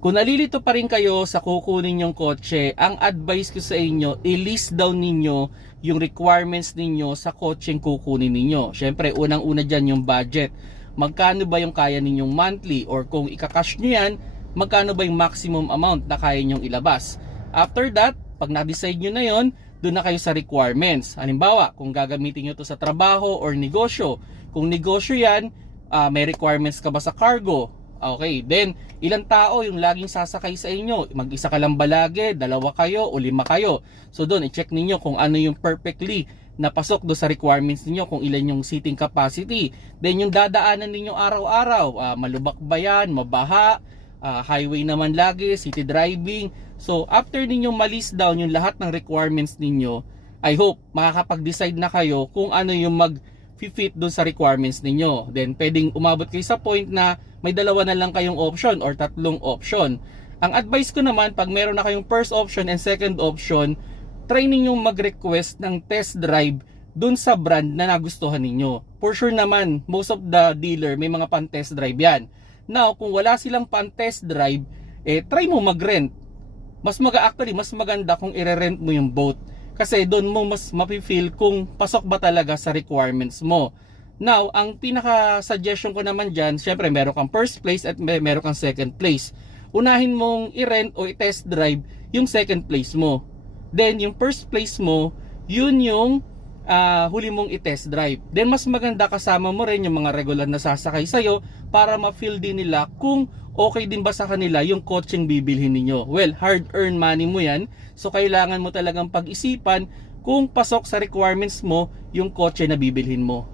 Kung nalilito pa rin kayo sa kukunin yung kotse, ang advice ko sa inyo, i-list down ninyo yung requirements ninyo sa kotseng kukunin ninyo. Syempre, unang-una dyan yung budget. Magkano ba yung kaya ninyong monthly? Or kung ikakash nyo yan, magkano ba yung maximum amount na kaya nyong ilabas? After that, pag na-decide nyo na yon, doon na kayo sa requirements. Halimbawa, kung gagamitin nyo to sa trabaho or negosyo. Kung negosyo yan, may requirements ka ba sa cargo? Okay, then ilang tao yung laging sasakay sa inyo? Mag-isa ka lang ba lagi? Dalawa kayo o lima kayo? So doon, i-check ninyo kung ano yung perfectly napasok do sa requirements ninyo, kung ilan yung seating capacity. Then yung dadaanan ninyo araw-araw, malubak ba yan, mabaha, highway naman lagi, city driving. So after ninyong ma-list down yung lahat ng requirements ninyo, I hope makakapag-decide na kayo kung ano yung mag-fit doon sa requirements ninyo. Then pwedeng umabot kayo sa point na may dalawa na lang kayong option or tatlong option. Ang advice ko naman, pag meron na kayong first option and second option, try ninyong mag-request ng test drive dun sa brand na nagustuhan ninyo. For sure naman, most of the dealer may mga pan-test drive yan. Now, kung wala silang pan-test drive, try mo mag-rent. Mas maganda kung i-rent mo yung boat. Kasi doon mo mas mapifeel kung pasok ba talaga sa requirements mo. Now, ang pinaka-suggestion ko naman dyan, syempre meron kang first place at meron kang second place. Unahin mong i-rent o i-test drive yung second place mo. Then, yung first place mo, yun yung huli mong i-test drive. Then, mas maganda kasama mo rin yung mga regular na sasakay sa'yo para ma-feel din nila kung okay din ba sa kanila yung kotseng bibilhin ninyo. Well, hard-earned money mo yan. So, kailangan mo talagang pag-isipan kung pasok sa requirements mo yung kotse na bibilhin mo.